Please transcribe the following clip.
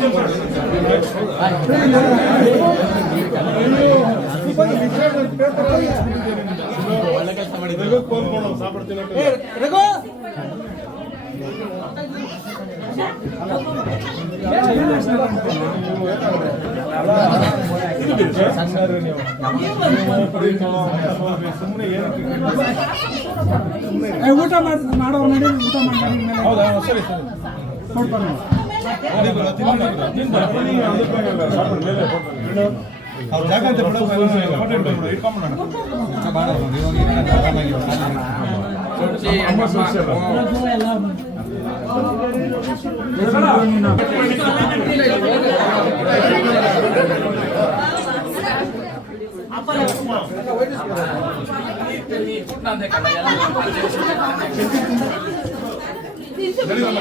ಊಟ ಮಾಡಿ ಮಾಡೋ ನೋಡಿ ಊಟ ಮಾಡಿ ಹೌದಾ ಸರಿ ಸರಿ ಕೊಡ್ಬಾರ జాగ్రత్త